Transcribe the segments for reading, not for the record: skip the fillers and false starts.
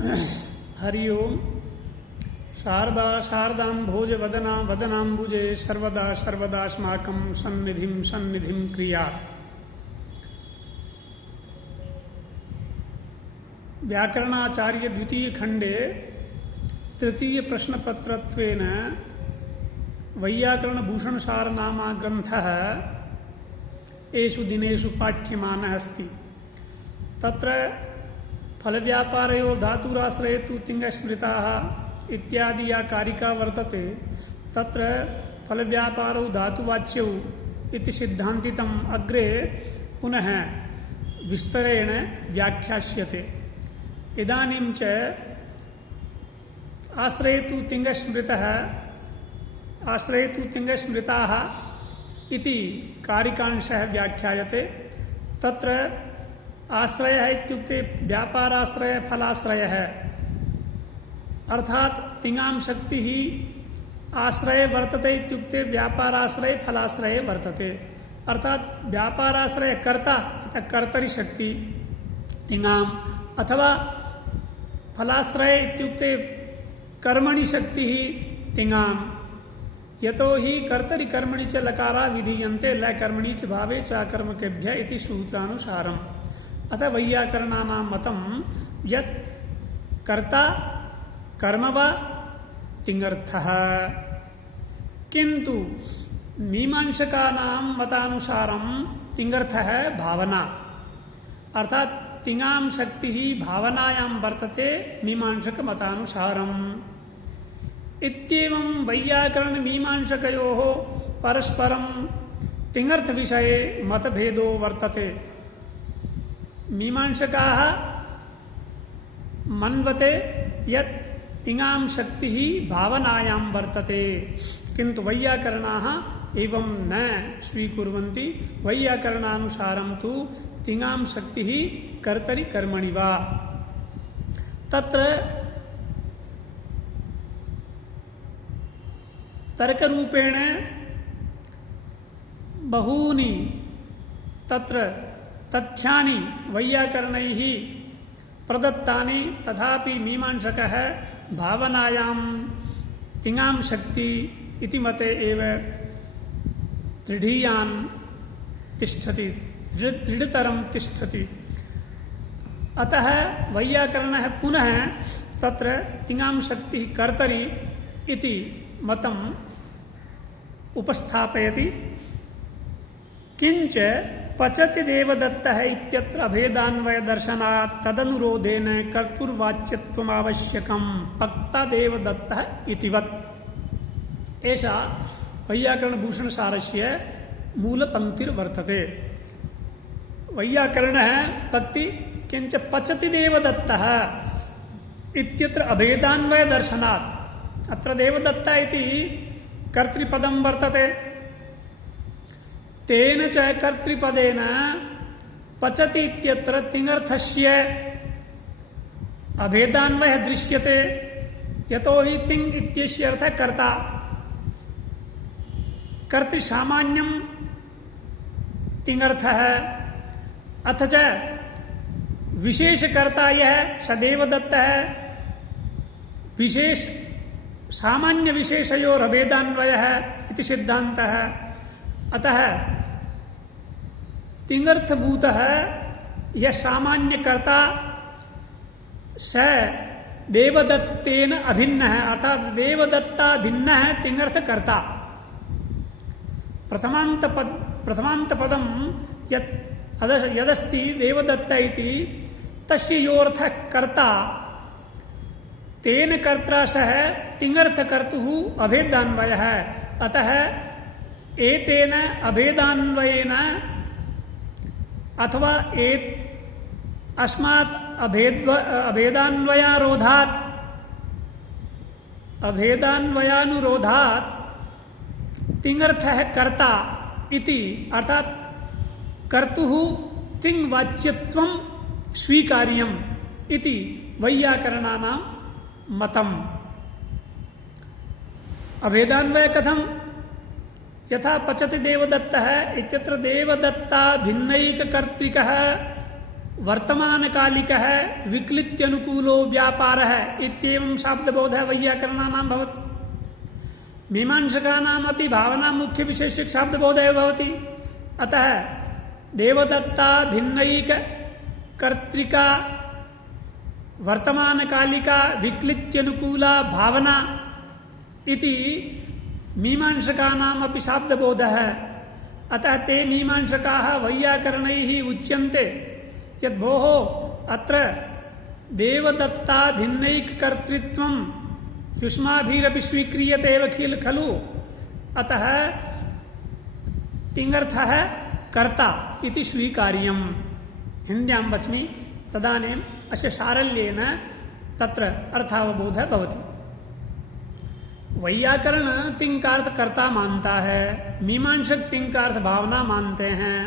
हरि ओम। शारदा शारदाम्भोज वदना वदनाम्बुजे सर्वदा सर्वदास्माकं सन्निधिं सन्निधिं क्रियात्। व्याकरणाचार्य द्वितीय खंडे तृतीय प्रश्नपत्रत्वेन वैयाकरण भूषणसार नामा ग्रन्थः एषु दिनेषु पाठ्यमानः अस्ति। तत्र फलव्यापारयोः धातुराश्रये तु तिङ्गस्मृताः इत्यादि या कारिका वर्तते तत्र फलव्यापारौ धातुवाच्यौ इति सिद्धान्तितम् अग्रे पुनः विस्तरेण व्याख्यास्यते। इदानीं च आश्रयेतु तिङ्गस्मृताः इति कारिकांशः व्याख्यायते। तत्र आश्रयः इत्युक्ते व्यापाराश्रय फलाश्रयः, अर्थात तिङां शक्तिः आश्रये वर्तते इत्युक्ते व्यापाराश्रय फलाश्रय वर्तते। अर्थात व्यापाराश्रय कर्ता अर्थात कर्तरि शक्ति तिङाम्, अथवा फलाश्रय इत्युक्ते कर्मणि शक्तिः तिङाम्। यतो हि कर्तरि कर्मणि च लकारा विधीयन्ते लकर्मणि च भावे च कर्मकेभ्य इति सूत्रानुसारम्। अतः वैयाकरणानां मतं यत् कर्ता कर्म वा तिङर्थः, किन्तु मीमांसकानां मतानुसारं तिङर्थः भावना, अर्थात तिङां शक्तिः भावनायां वर्तते मीमांसक मतानुसारम्। इत्येवं वैयाकरण मीमांसकयोः परस्परं तिङर्थ विषये मतभेदो वर्तते। मीमांसकाः मन्वते यत् तिङां शक्तिः भावनायां वर्तते, किन्तु वैयाकरणाः एवं न स्वीकुर्वन्ति। वैयाकरणानुसारं तु तिङां शक्तिः कर्तरि कर्मणि वा। तत्र तर्करूपेण बहूनि तत्र तथ्यानि वैयाकरणैः प्रदत्तानि, तथापि मीमांसकः भावनायां तिङां शक्ति इति मते एव दृढीयान् तिष्ठति, दृढतरं तिष्ठति। अतः वैयाकरणः पुनः तत्र तिङां शक्तिः कर्तरि इति मतं उपस्थापयति। किञ्च पचति देवदत्तः इत्यत्र अभेदान्वय दर्शनात् तदनुरोधेन कर्तुर्वाच्यत्वमावश्यकं पक्ता देवदत्तः इतिवत्। एषा वैयाकरणभूषणसारस्य मूलपङ्क्तिर्वर्तते। वैयाकरणः पक्ति किञ्च पचति देवदत्तः इत्यत्र अभेदान्वय दर्शनात्, अत्र देवदत्त इति कर्तृपदं वर्तते। तेन च कर्तृपदेन पचति इत्यत्र तिङर्थस्य अभेदान्वयः दृश्यते। यतो हि तिङ् इत्यस्य अर्थः कर्ता, कर्तृसामान्यं तिङर्थः, अथ च विशेषकर्ता यः स देवदत्तः। विशेष सामान्य विशेषयोरभेदान्वयः इति सिद्धान्तः। अतः तिङर्थभूतः यः सामान्यकर्ता स देवदत्तेन अभिन्नः, अर्थात देवदत्ता भिन्नः तिङर्थकर्ता। प्रथमान्तपदं यदस्ति देवदत्त इति तस्य योऽर्थः कर्ता, तेन कर्त्रा सह तिङर्थकर्तुः अभेदान्वयः। अतः एतेन अभेदान्वयेन अथवा अस्मात् अभेदान्वयानुरोधात् तिङर्थः कर्ता इति, अर्थात कर्तुः तिङ्वाच्यत्वं स्वीकार्यम् इति वैयाकरणानां मतम्। अभेदान्वय कथं? यथा पचति देवदत्तः इत्यत्र देवदत्ता भिन्नैककर्तृकः वर्तमान कालिक है विक्लित्यनुकूलो व्यापार है इत्येवं शाब्दबोध है वैयाकरणानां भवति। मीमांसकानाम् अपि भावना मुख्य विशेषक शाब्दबोध एव भवति। अतः देवदत्ता भिन्नैक कर्तृका वर्तमान कालिका विक्लित्यनुकूला भावना इति मीमांसकानाम् अपि शाब्दबोधः। अतः ते मीमांसकाः वैयाकरणैः उच्यन्ते यद् भोः अत्र देवदत्ता भिन्नैक कर्तृत्वं युष्माभिरपि स्वीक्रियते एव खलु। अतः तिङर्थः कर्ता इति स्वीकार्यम्। हिन्द्यां वच्मि तदानीम् अस्य सारल्येन तत्र अर्थावबोधः भवति। वैयाकरण तिङ् का अर्थ कर्ता मानता है, मीमांसक तिङ् का अर्थ भावना मानते हैं,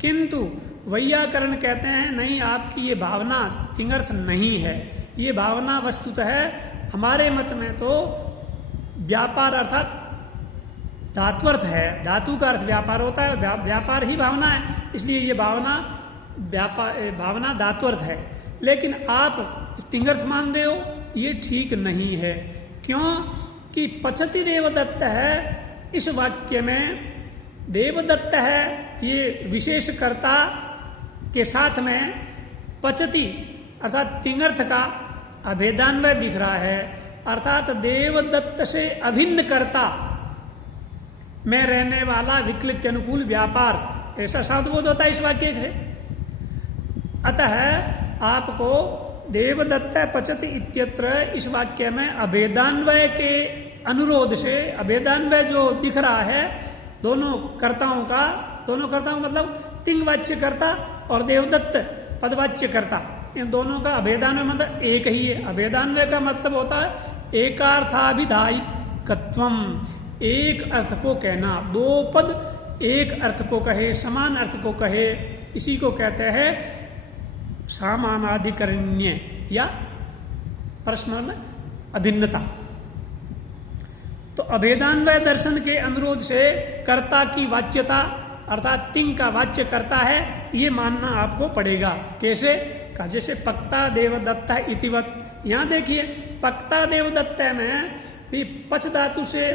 किंतु वैयाकरण कहते हैं नहीं, आपकी ये भावना तिङर्थ नहीं है, ये भावना वस्तुतः हमारे मत में तो व्यापार अर्थात धात्वर्थ है। धातु का अर्थ व्यापार होता है, व्यापार ही भावना है, इसलिए ये भावना धात्वर्थ है। लेकिन आप तिङर्थ मान रहे हो, ये ठीक नहीं है। क्यों कि पचति देवदत्त है, इस वाक्य में देवदत्त है ये विशेष कर्ता के साथ में पचति अर्थात तिङर्थ का अभेदान्वय दिख रहा है। अर्थात देवदत्त से अभिन्न कर्ता में रहने वाला विक्लित्य अनुकूल व्यापार, ऐसा शाब्दबोध होता है इस वाक्य से। अतः आपको देवदत्त पचति इत्यत्र इस वाक्य में अभेदान्वय के अनुरोध से, अभेदान्वय जो दिख रहा है दोनों कर्ताओं मतलब तिङ्वाच्य कर्ता और देवदत्त पदवाच्य कर्ता, इन दोनों का अभेदान्वय मतलब एक ही है। अभेदान्वय का मतलब होता है एकार्थाभिधायिकत्वम, एक अर्थ को कहना, दो पद एक अर्थ को कहे, समान अर्थ को कहे, इसी को कहते हैं सामानाधिकरण्य या पर्सनल अभिन्नता। तो अभेदान्वय दर्शन के अनुरोध से कर्ता की वाच्यता अर्थात तिङ् का वाच्य करता है, ये मानना आपको पड़ेगा। कैसे का जैसे पक्ता देवदत्ता इतिवत, यहाँ देखिए पक्ता देवदत्ता में भी पच धातु से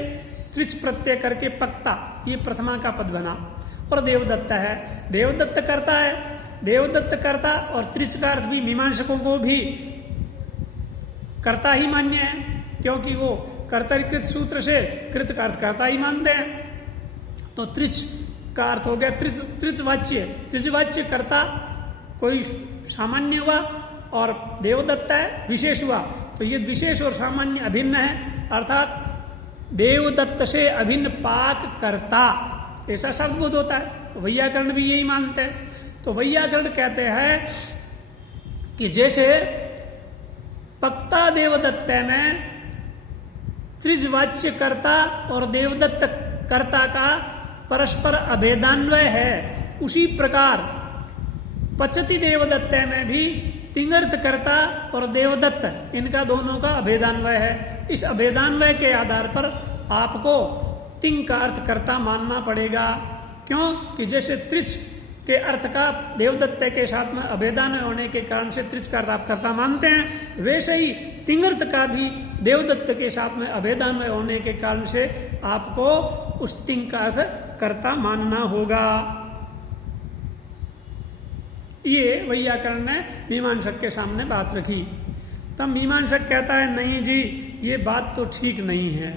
त्रिच प्रत्यय करके पक्ता, ये प्रथमा का पद बना, और देवदत्ता है, देवदत्त करता है, देवदत्त करता और त्रिच का अर्थ भी मीमांसकों को भी कर्ता ही मान्य है, क्योंकि वो कर्तरिकृत सूत्र से कृत का अर्थ कर्ता ही मानते हैं। तो त्रिच का अर्थ हो गया त्रिचवाच्य, त्रिचवाच्य कर्ता कोई सामान्य हुआ और देवदत्ता है विशेष हुआ, तो ये विशेष और सामान्य अभिन्न है, अर्थात देवदत्त से अभिन्न पाक कर्ता, ऐसा शब्दबोध होता है। वैयाकरण भी यही मानते हैं। तो वैयाकरण कहते हैं कि जैसे पक्ता देवदत्त में त्रिजवाच्य कर्ता और देवदत्त कर्ता का परस्पर अभेदान्वय है, उसी प्रकार पचति देवदत्त में भी तिङर्थ कर्ता और देवदत्त इनका दोनों का अभेदान्वय है। इस अभेदान्वय के आधार पर आपको तिङ् का अर्थ कर्ता मानना पड़ेगा। क्यों कि जैसे त्रिच के अर्थ का देवदत्त के साथ में अभेदान्वय होने के कारण से त्रिच का अर्थ आप कर्ता मानते हैं, वैसे ही तिङर्थ का भी देवदत्त के साथ में अभेदान्वय होने के कारण से आपको उस तिङ् का अर्थ कर्ता मानना होगा। ये वैयाकरण ने मीमांसक के सामने बात रखी। तब मीमांसक कहता है नहीं जी, ये बात तो ठीक नहीं है।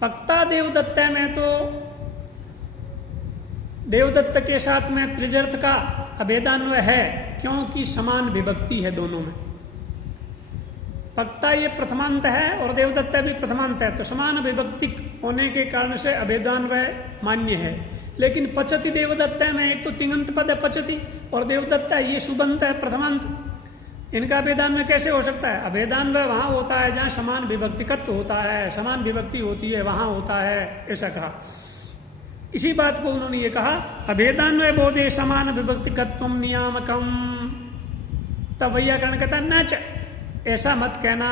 पक्ता देवदत्त में तो देवदत्त के साथ में त्रिजर्थ का अभेदान्वय है, क्योंकि समान विभक्ति है दोनों में। पक्ता ये प्रथमांत है और देवदत्त भी प्रथमांत है, तो समान विभक्ति होने के कारण से अभेदान्वय मान्य है। लेकिन पचति देवदत्त में एक तो तिङन्त पद है पचति, और देवदत्त ये शुभंत है प्रथमांत, इनका अभेदान्वय कैसे हो सकता है? अभेदान्वय वहां होता है जहां समान विभक्तिकत्व होता है, समान विभक्ति होती है वहां होता है, ऐसा कहा। इसी बात को उन्होंने ये कहा अभेदान्वय बोधे समान विभक्तिकत्वम नियामकम। तब वैयाकरण कहता न च, ऐसा मत कहना,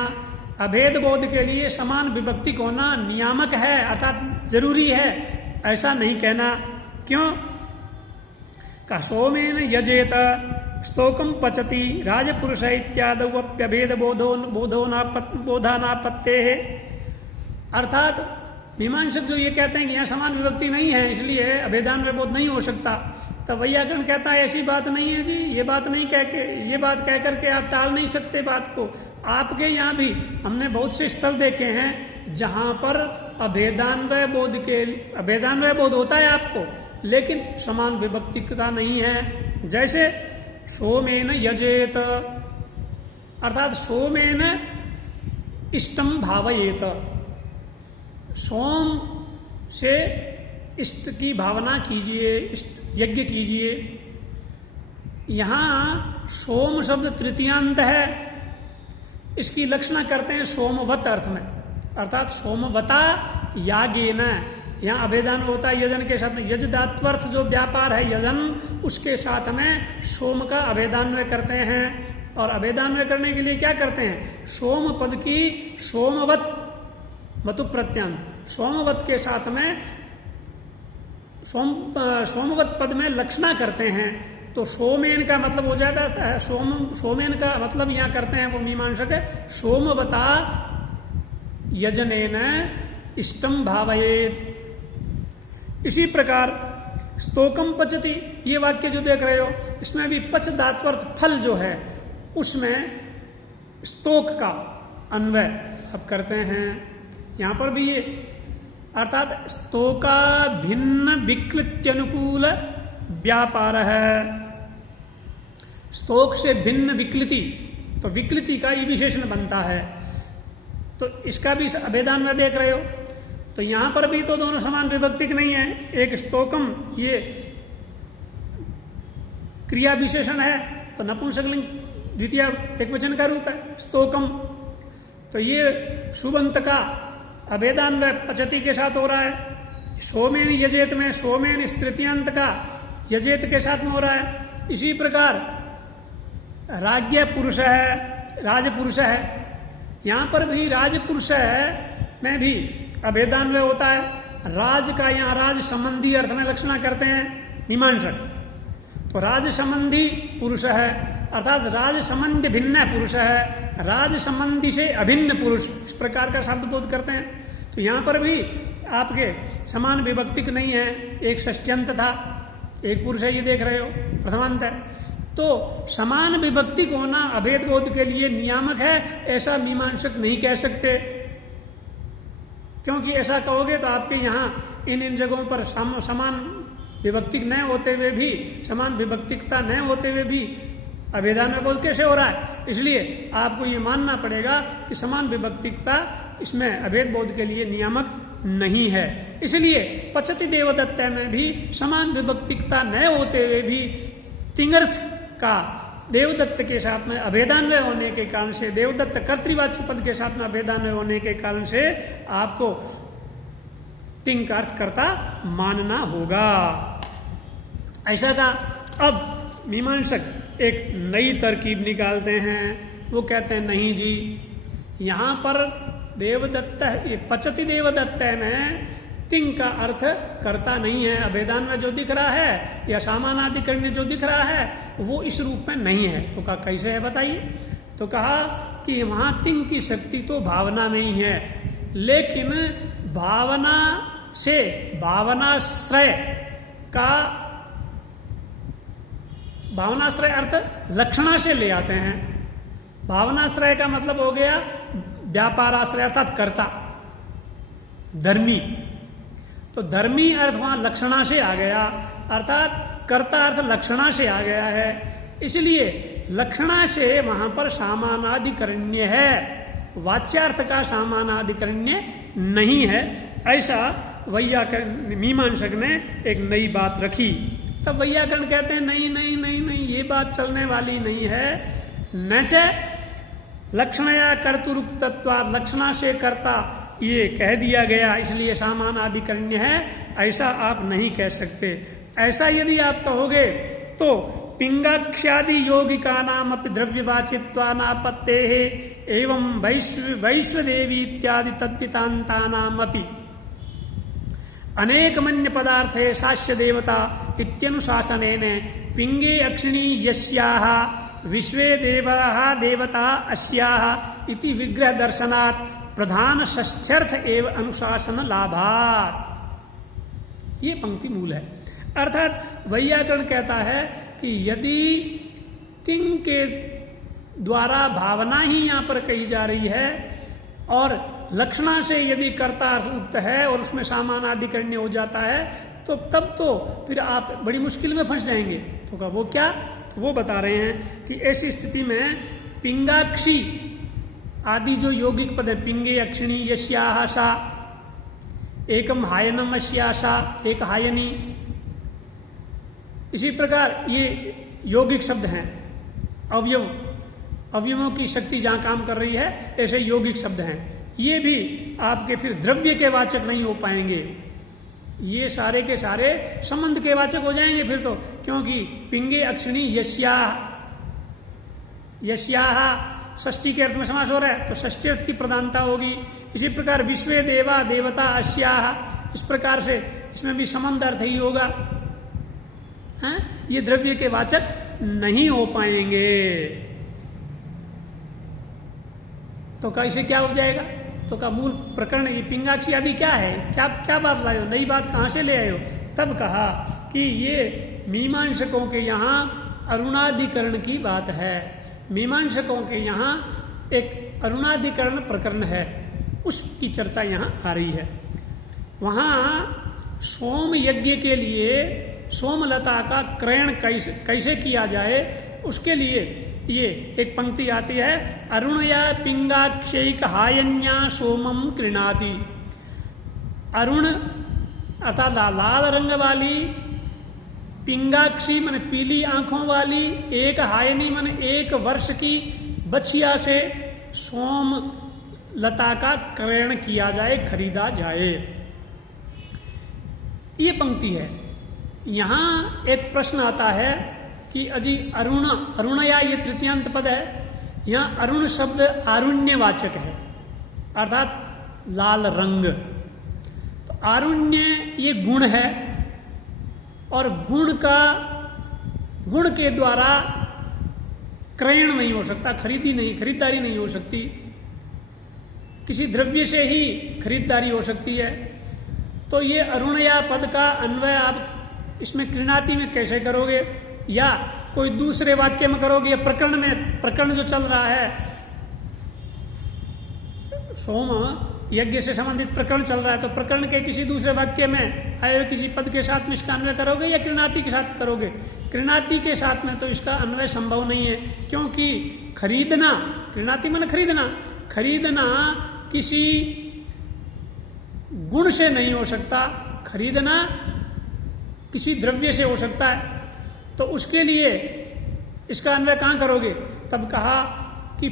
अभेद बोध के लिए समान विभक्ति होना नियामक है अर्थात जरूरी है, ऐसा नहीं कहना। क्यों का सोमेन यजेत स्तोकम पचति राजपुरुष इत्यादि अप्यभेद बोधानापत्ते है। अर्थात मीमांसक जो ये कहते हैं कि यहाँ समान विभक्ति नहीं है इसलिए अभेदान्वय बोध नहीं हो सकता, तब वैयाकरण कहता है ऐसी बात नहीं है जी, ये बात कह करके आप टाल नहीं सकते बात को। आपके यहाँ भी हमने बहुत से स्थल देखे हैं जहां पर अभेदान्वय बोध होता है आपको, लेकिन समान विभक्तिकता नहीं है। जैसे सोमेन यजेत, अर्थात सोमेन इष्टम भावयेत, सोम से इष्ट की भावना कीजिए, यज्ञ कीजिए। यहां सोम शब्द तृतीयांत है, इसकी लक्षणा करते हैं सोमवत अर्थ में, अर्थात सोमवता यागेन। यहाँ अभेदान होता है यजन के साथ में, यज धात्वर्थ जो व्यापार है यजन, उसके साथ में सोम का अभेदान्वय करते हैं। और अभेदान्वय करने के लिए क्या करते हैं, सोम पद की सोमवत मतु प्रत्यांत, सोमवत के साथ में सोमवत पद में लक्षणा करते हैं। तो सोमेन का मतलब हो जाता है, सोमेन का मतलब यहाँ करते हैं वो मीमांसक है, सोमवता यजनेन इष्टम भावयेत। इसी प्रकार स्तोकम पचति, ये वाक्य जो देख रहे हो इसमें भी पच धात्वर्थ फल जो है उसमें स्तोक का अन्वय अब करते हैं। यहां पर भी ये अर्थात स्तोका भिन्न विकृत्यनुकूल व्यापार है। स्तोक से भिन्न विकृति, तो विकृति का ये विशेषण बनता है। तो इसका भी अभेदान में देख रहे हो, तो यहां पर भी तो दोनों समान विभक्तिक नहीं है। एक स्तोकम ये क्रिया विशेषण है, तो नपुंसकलिंग द्वितीय एकवचन का रूप है स्तोकम। तो ये सुबंत का अभेदान्वय पचति के साथ हो रहा है। सोमेन यजेत में सोमेन तृतीयांत का यजेत के साथ में हो रहा है। इसी प्रकार राज्य पुरुष है, राजपुरुष है, यहां पर भी राजपुरुष है में भी अभेदान्वय होता है। राज का यहाँ राज संबंधी अर्थ में लक्षणा करते हैं मीमांसक, तो राज संबंधी पुरुष है, अर्थात राज संबंधी भिन्न पुरुष है, राज संबंधी से अभिन्न पुरुष, इस प्रकार का शब्द बोध करते हैं। तो यहाँ पर भी आपके समान विभक्तिक नहीं है, एक षष्ट्यंत था, एक पुरुष है, ये देख रहे हो प्रथमांत है। तो समान विभक्तिक होना अभेद बोध के लिए नियामक है, ऐसा मीमांसक नहीं कह सकते, क्योंकि ऐसा कहोगे तो आपके यहाँ इन जगहों पर समान विभक्तिक न होते हुए भी, समान विभक्तिकता न होते हुए भी अभेदान्वय बोध कैसे हो रहा है। इसलिए आपको ये मानना पड़ेगा कि समान विभक्तिकता इसमें अभेद बोध के लिए नियामक नहीं है। इसलिए पचति देवदत्त में भी समान विभक्तिकता न होते हुए भी तिंगर्थ का देवदत्त के साथ में अभेदान्वय होने के कारण से, देवदत्त कर्तृवाच्य पद के साथ में अभेदान्वय होने के कारण से आपको तिंग का अर्थ कर्ता मानना होगा। ऐसा था। अब मीमांसक एक नई तरकीब निकालते हैं, वो कहते हैं नहीं जी, यहां पर देवदत्त पचति देवदत्त में तिंग का अर्थ करता नहीं है। अभेदान में जो दिख रहा है या सामानाधिकरण्य जो दिख रहा है वो इस रूप में नहीं है। तो कहा कैसे है बताइए। तो कहा कि वहां तिंग की शक्ति तो भावना में ही है, लेकिन भावना से भावनाश्रय का, भावनाश्रय अर्थ लक्षणा से ले आते हैं। भावनाश्रय का मतलब हो गया व्यापाराश्रय अर्थात कर्ता, धर्मी। तो धर्मी अर्थ वहां लक्षणा से आ गया, अर्थात कर्ता अर्थ लक्षणा से आ गया है। इसलिए लक्षणा से वहां पर सामानाधिकरण्य है, वाच्यार्थ का सामानाधिकरण्य नहीं है। ऐसा वैयाकरण मीमांसक ने एक नई बात रखी। तब वैयाकरण कहते हैं नहीं नहीं नहीं नहीं, ये बात चलने वाली नहीं है। न च लक्षणया कर्तुरुक्तत्वात्, लक्षणा से कर्ता ये कह दिया गया इसलिए सामानाधिकरण्य है, ऐसा आप नहीं कह सकते। ऐसा यदि आप कहोगे तो पिंगाक्ष्यादि यौगिका नाम अपि द्रव्यवाचित्वानापत्ते एवं वैश्वदेवी इत्यादि तत्तितान्ता नाम अपि अनेक मन्य पदार्थे सास्य देवता इत्यनुशासनेन पिंगे अक्षिणी यस्याः विश्वे देवाः देवता अस्याः इति विग्रह दर्शनात् प्रधान षष्ठ्यर्थ एवं अनुशासन लाभात्। ये पंक्ति मूल है। अर्थात वैयाकरण कहता है कि यदि तिंग के द्वारा भावना ही यहाँ पर कही जा रही है और लक्षणा से यदि कर्ता उक्त है और उसमें सामान आदि करने हो जाता है तो तब तो फिर आप बड़ी मुश्किल में फंस जाएंगे। तो क्या वो क्या, तो वो बता रहे हैं कि ऐसी स्थिति में पिंगाक्षी आदि जो यौगिक पद है, पिंगे अक्षिणी यस्याः सा, एकम हायनम अस्याः सा, एक हायनी, इसी प्रकार ये यौगिक शब्द हैं। अवयवों की शक्ति जहां काम कर रही है ऐसे यौगिक शब्द हैं। ये भी आपके फिर द्रव्य के वाचक नहीं हो पाएंगे, ये सारे के सारे संबंध के वाचक हो जाएंगे फिर तो, क्योंकि पिंगे अक्षिणी यस्याः षष्ठी के अर्थ में समास हो रहा है तो षष्ठी अर्थ की प्रधानता होगी। इसी प्रकार विश्वे देवा देवता अस्याः, इस प्रकार से इसमें भी संबंध अर्थ ही होगा। हैं? ये द्रव्य के वाचक नहीं हो पाएंगे। तो कैसे क्या हो जाएगा? तो का मूल प्रकरण ये पिंगाक्षी आदि क्या है, क्या बात लाए हो, नई बात कहां से ले आए हो? तब कहा कि ये मीमांसकों के यहाँ अरुणाधिकरण की बात है। मीमांसकों के यहाँ एक अरुणाधिकरण प्रकरण है, उसकी चर्चा यहाँ आ रही है। वहां सोम यज्ञ के लिए सोमलता का क्रयण कैसे किया जाए उसके लिए ये एक पंक्ति आती है, अरुणया पिंगाक्षैक हायन्या सोमम कृणाति। अरुण अर्थात लाल रंग वाली, पिंगाक्षी मन पीली आंखों वाली, एक हायनी मन एक वर्ष की बछिया से सोम लता का क्रयण किया जाए, खरीदा जाए। ये पंक्ति है। यहां एक प्रश्न आता है कि अजी अरुणया ये तृतीयांत पद है, यहां अरुण शब्द आरुण्यवाचक है अर्थात लाल रंग। तो आरुण्य ये गुण है और गुण के द्वारा क्रयण नहीं हो सकता, खरीदारी नहीं हो सकती। किसी द्रव्य से ही खरीदारी हो सकती है। तो ये अरुणया पद का अन्वय आप इसमें कृणाति में कैसे करोगे, या कोई दूसरे वाक्य में करोगे, या प्रकरण जो चल रहा है, सोम यज्ञ से संबंधित प्रकरण चल रहा है, तो प्रकरण के किसी दूसरे वाक्य में आए हुए किसी पद के साथ में इसका अन्वय करोगे या कृणाति के साथ करोगे? कृणाति के साथ में तो इसका अन्वय संभव नहीं है, क्योंकि खरीदना, कृणाति मन खरीदना किसी गुण से नहीं हो सकता, खरीदना किसी द्रव्य से हो सकता है। तो उसके लिए इसका अन्वय कहां करोगे? तब कहा कि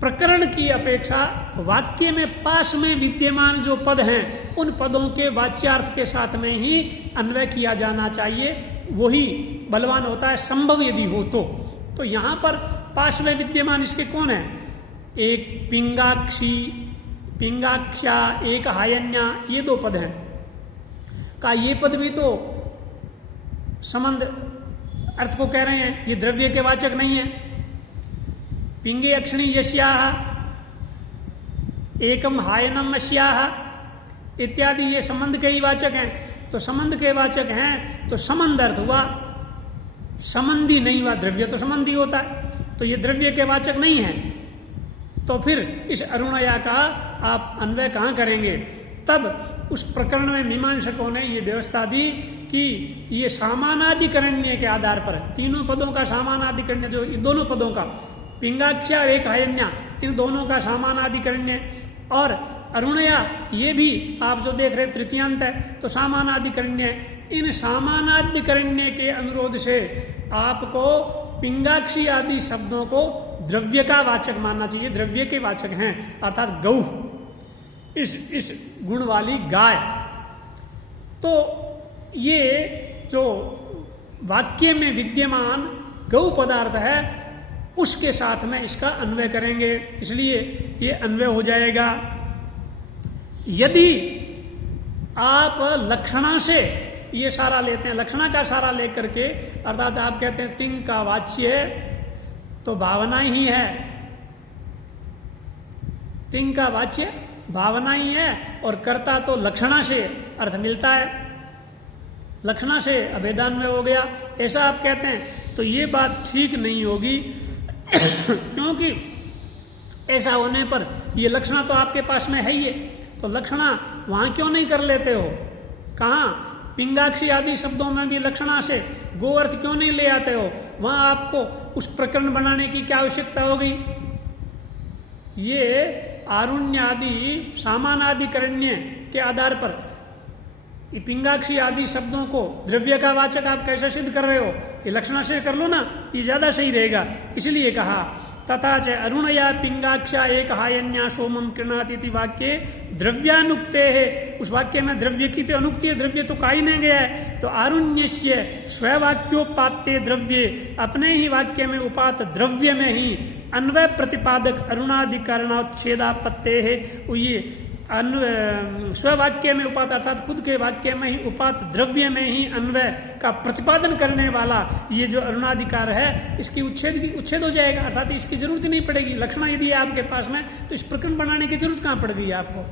प्रकरण की अपेक्षा वाक्य में पास में विद्यमान जो पद हैं उन पदों के वाच्यार्थ के साथ में ही अन्वय किया जाना चाहिए, वही बलवान होता है, संभव यदि हो तो यहां पर पास में विद्यमान इसके कौन है? एक पिंगाक्षा, एक हायन्या, ये दो पद हैं। का ये पद भी तो संबंध अर्थ को कह रहे हैं, ये द्रव्य के वाचक नहीं है। पिंगे अक्षिणी यस्याः, एकम हायनम अस्याः इत्यादि ये संबंध के ही वाचक हैं। तो संबंध के वाचक हैं तो संबंध अर्थ हुआ, संबंधी नहीं हुआ। द्रव्य तो संबंधी होता है, तो ये द्रव्य के वाचक नहीं है। तो फिर इस अरुणया का आप अन्वय कहां करेंगे? तब उस प्रकरण में मीमांसकों ने ये व्यवस्था दी कि ये सामानाधिकरण्य के आधार पर, तीनों पदों का सामानाधिकरण्य, जो इन दोनों पदों का पिंगाक्षा और एक हायन्या, इन दोनों का सामानाधिकरण्य, और अरुणया ये भी आप जो देख रहे तृतीयांत है तो सामानाधिकरण्य। इन सामानाधिकरण्य के अनुरोध से आपको पिंगाक्षी आदि शब्दों को द्रव्य का वाचक मानना चाहिए, द्रव्य के वाचक हैं, अर्थात गौ, इस गुण वाली गाय। तो ये जो वाक्य में विद्यमान गौ पदार्थ है उसके साथ में इसका अन्वय करेंगे, इसलिए ये अन्वय हो जाएगा। यदि आप लक्षणा से ये सारा लेते हैं, लक्षणा का सारा लेकर के, अर्थात आप कहते हैं तिंग का वाच्य तो भावना ही है, तिंग का वाच्य भावना ही है, और कर्ता तो लक्षणा से अर्थ मिलता है, लक्षणा से अभेदान में हो गया, ऐसा आप कहते हैं। तो ये बात ठीक नहीं होगी क्योंकि ऐसा होने पर ये लक्षणा तो आपके पास में है ही है, तो लक्षणा वहां क्यों नहीं कर लेते हो? कहाँ पिंगाक्षी आदि शब्दों में भी लक्षणा से गो अर्थ क्यों नहीं ले आते हो? वहां आपको उस प्रकरण बनाने की क्या आवश्यकता होगी? ये आरुण्य आदि सामानाधिकरण्य के आधार पर पिंगाक्षी आदि शब्दों को द्रव्य का वाचक आप कैसे सिद्ध कर रहे हो? ये लक्षणा से कर लो ना, ये ज्यादा सही रहेगा। इसलिए कहा तथा च अरुणया पिंगाक्षा एक हायन्या सोमम कृणाति वाक्य द्रव्यानुक्ते है। उस वाक्य में द्रव्य की तो अनुक्ति है, द्रव्य तो का ही नहीं गया है। तो आरुण्यस्य स्ववाक्योपात्ते द्रव्ये, अपने ही वाक्य में उपात द्रव्य में ही अन्वय प्रतिपादक अरुणाधिकरणोच्छेदापत्ते है। ये स्ववाक्य में उपात अर्थात खुद के वाक्य में ही उपात द्रव्य में ही अन्वय का प्रतिपादन करने वाला ये जो अरुणाधिकार है, इसकी उच्छेद हो जाएगा, अर्थात इसकी जरूरत ही नहीं पड़ेगी। लक्षणा यदि है आपके पास में तो इस प्रकरण बनाने की जरूरत कहां पड़ गई आपको?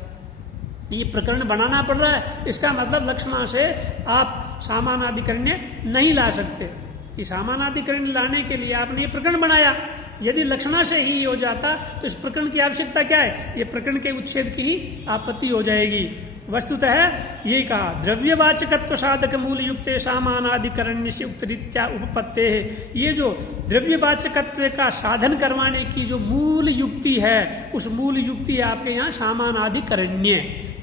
ये प्रकरण बनाना पड़ रहा है, इसका मतलब लक्षणा से आप सामानाधिकरण्य नहीं ला सकते। ये सामानाधिकरण लाने के लिए आपने ये प्रकरण बनाया, यदि लक्षणा से ही हो जाता तो इस प्रकरण की आवश्यकता क्या है? ये प्रकरण के उच्छेद की ही आपत्ति हो जाएगी। वस्तुतः यही कहा द्रव्यवाचकत्व साधक मूल युक्त सामानाधिकरण्य से उक्त रीत्या उपपत्ते है। ये जो द्रव्यवाचकत्व का साधन करवाने की जो मूल युक्ति है, उस मूल युक्ति आपके यहाँ सामानाधिकरण्य।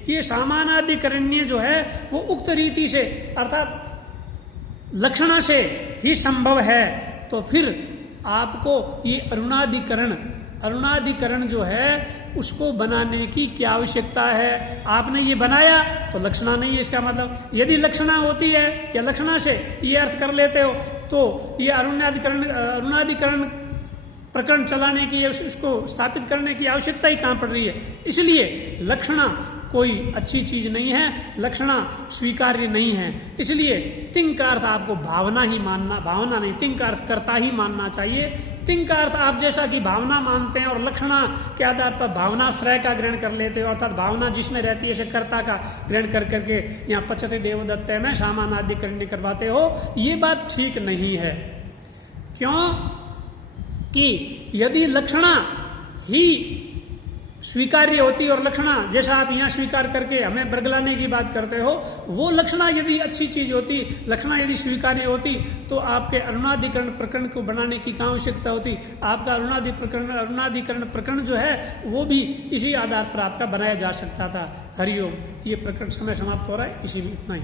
ये सामानाधिकरण्य जो है वो उक्त रीति से अर्थात लक्षणा से ही संभव है। तो फिर आपको ये अरुणाधिकरण जो है उसको बनाने की क्या आवश्यकता है? आपने ये बनाया तो लक्षणा नहीं है, इसका मतलब यदि लक्षणा होती है या लक्षणा से ये अर्थ कर लेते हो तो ये अरुणाधिकरण प्रकरण चलाने की, उसको स्थापित करने की आवश्यकता ही कहां पड़ रही है? इसलिए लक्षणा कोई अच्छी चीज नहीं है, लक्षणा स्वीकार्य नहीं है। इसलिए तिंग का अर्थ आपको भावना ही मानना, भावना नहीं, तिंग का अर्थ कर्ता ही मानना चाहिए। तिंग का अर्थ आप जैसा कि भावना मानते हैं और लक्षणा के आधार पर भावनाश्रय का ग्रहण कर लेते हो, अर्थात भावना जिसमें रहती है ऐसे कर्ता का ग्रहण कर करके यहाँ पचते देवदत्त में सामानाधिकरण करवाते हो, ये बात ठीक नहीं है। क्यों कि यदि लक्षणा ही स्वीकार्य होती और लक्षणा जैसा आप यहाँ स्वीकार करके हमें बरगलाने की बात करते हो, वो लक्षणा यदि अच्छी चीज होती, लक्षणा यदि स्वीकार्य होती तो आपके अरुणाधिकरण प्रकरण को बनाने की क्या आवश्यकता होती? आपका अरुणाधिकरण प्रकरण जो है वो भी इसी आधार पर आपका बनाया जा सकता था। हरिओम। ये प्रकरण समय समाप्त हो रहा है, इसी में इतना ही।